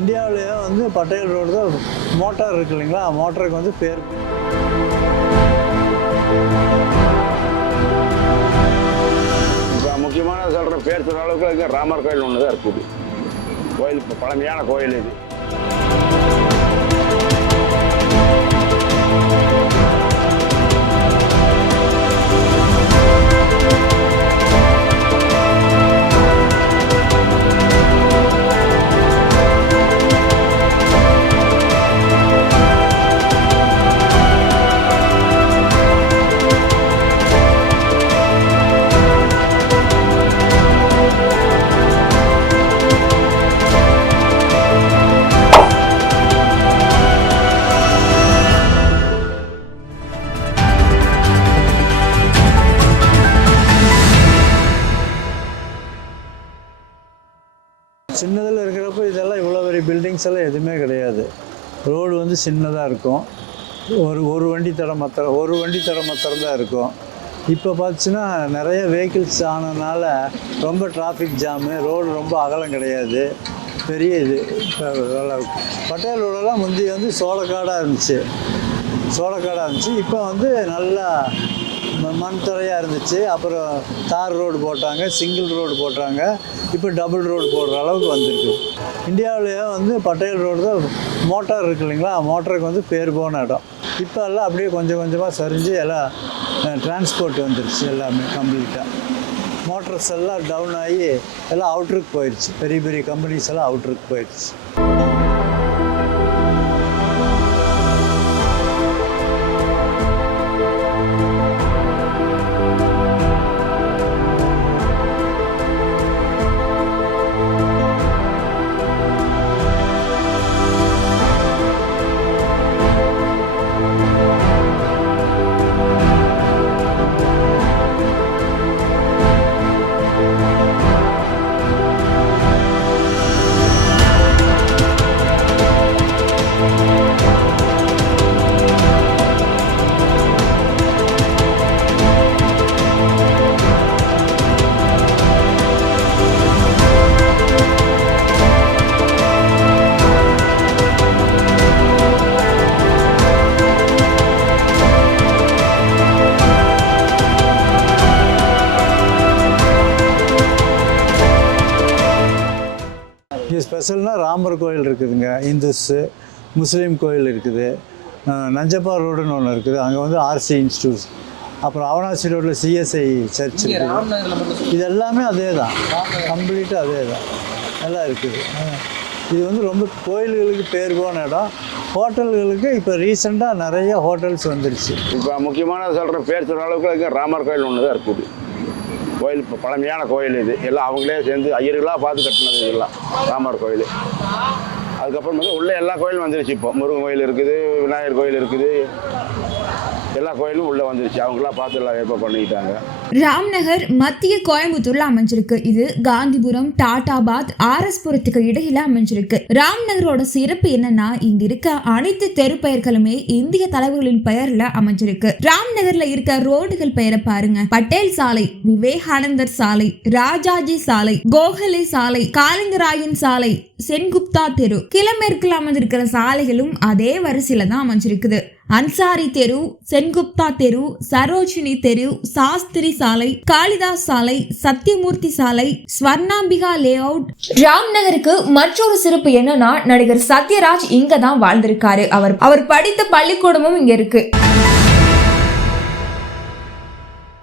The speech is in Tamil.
இந்தியாவிலேயே வந்து பட்டேல் ரோடு தான் மோட்டார் இருக்கு இல்லைங்களா, மோட்டருக்கு வந்து பேர். இப்போ முக்கியமான சொல்கிற பேர் சொல்கிற அளவுக்கு இங்கே ராமர் கோயில் ஒன்று தான் இருக்குது. கோயில் இப்போ பழமையான கோயில் இது. சின்னதில் இருக்கிறப்ப இதெல்லாம் இவ்வளோ பெரிய பில்டிங்ஸ் எல்லாம் எதுவுமே கிடையாது. ரோடு வந்து சின்னதாக இருக்கும். ஒரு வண்டி தடம் மாத்திரம் தான் இருக்கும். இப்போ பார்த்துச்சுன்னா நிறைய வெஹிக்கிள்ஸ் ஆனதுனால ரொம்ப டிராஃபிக் ஜாமு, ரோடு ரொம்ப அகலம் கிடையாது, பெரிய இது. பட்டேல் ரோடெல்லாம் முந்தி வந்து சோளக்காடாக இருந்துச்சு. இப்போ வந்து நல்லா மண் தரையாக இருந்துச்சு. அப்புறம் தார் ரோடு போட்டாங்க, சிங்கிள் ரோடு போட்டாங்க, இப்போ டபுள் ரோடு போடுற அளவுக்கு வந்துருக்கு. இந்தியாவிலேயே வந்து பட்டேல் ரோடு தான் மோட்டார் இருக்கு இல்லைங்களா, மோட்டருக்கு வந்து பேர் போன இடம். இப்போ எல்லாம் அப்படியே கொஞ்சம் கொஞ்சமாக சரிஞ்சு எல்லாம் டிரான்ஸ்போர்ட் வந்துருச்சு. எல்லாமே கம்ப்ளீட்டாக மோட்டர்ஸ் எல்லாம் டவுன் ஆகி எல்லாம் அவுட்ருக்கு போயிடுச்சு. பெரிய பெரிய கம்பெனிஸ் எல்லாம் அவுட்ருக்கு போயிடுச்சு. ஸ்பெஷல்னால் ராமர் கோயில் இருக்குதுங்க, இந்துஸு, முஸ்லீம் கோயில் இருக்குது. நஞ்சப்பா ரோடுன்னு ஒன்று இருக்குது, அங்கே வந்து ஆர்சி இன்ஸ்டியூட். அப்புறம் அவனாசி ரோட்டில் சிஎஸ்ஐ சர்ச் இருக்குது. இது எல்லாமே அதே தான், கம்ப்ளீட்டாக அதே தான் எல்லாம் இருக்குது. இது வந்து ரொம்ப கோயில்களுக்கு பேர் போன இடம். ஹோட்டல்களுக்கு இப்போ ரீசெண்டாக நிறைய ஹோட்டல்ஸ் வந்துருச்சு. இப்போ முக்கியமான சொல்கிற பேர் சொல்கிற அளவுக்கு இங்கே ராமர் கோயில் ஒன்று தான் இருக்குது. கோயில் இப்போ பழமையான கோயில் இது. எல்லாம் அவங்களே சேர்ந்து ஐயர்களாக பார்த்து கட்டினது இதெல்லாம் ராமர் கோயில். அதுக்கப்புறம் வந்து உள்ளே எல்லா கோயிலும் வந்துருச்சு. இப்போ முருகன் கோயில் இருக்குது, விநாயகர் கோயில் இருக்குது, எல்லா கோயிலும் உள்ளே வந்துருச்சு. அவங்களாம் பார்த்து எல்லாம் ஏற்பாடு பண்ணிக்கிட்டாங்க. ராம்நகர் மத்திய கோயம்புத்தூர்ல அமைஞ்சிருக்கு. இது காந்திபுரம், டாடாபாத், ஆர்எஸ்புரத்துக்கு இடையில அமைஞ்சிருக்கு. ராம்நகரோட சிறப்பு என்னன்னா, இங்க இருக்க அனைத்து தெரு பெயர்களுமே இந்திய தலைவர்களின் பெயர்ல அமைஞ்சிருக்கு. ராம்நகர்ல இருக்க ரோடுகள் பெயரை பாருங்க. பட்டேல் சாலை, விவேகானந்தர் சாலை, ராஜாஜி சாலை, கோகலே சாலை, காலிங்கராயன் சாலை, சென்குப்தா தெரு. கிழமேற்குல அமைஞ்சிருக்கிற சாலைகளும் அதே வரிசையில தான் அமைஞ்சிருக்குது. அன்சாரி தெரு, சென்குப்தா தெரு, சரோஜினி தெரு, சாஸ்திரி சாலை, காளிதாஸ் சாலை, சத்தியமூர்த்தி சாலை, ஸ்வர்ணாம்பிகா லே அவுட். ராம்நகருக்கு மற்றொரு சிறப்பு என்னன்னா, நடிகர் சத்யராஜ் இங்க தான் வாழ்ந்திருக்காரு. அவர் படித்த பள்ளிக்கூடமும் இங்க இருக்கு.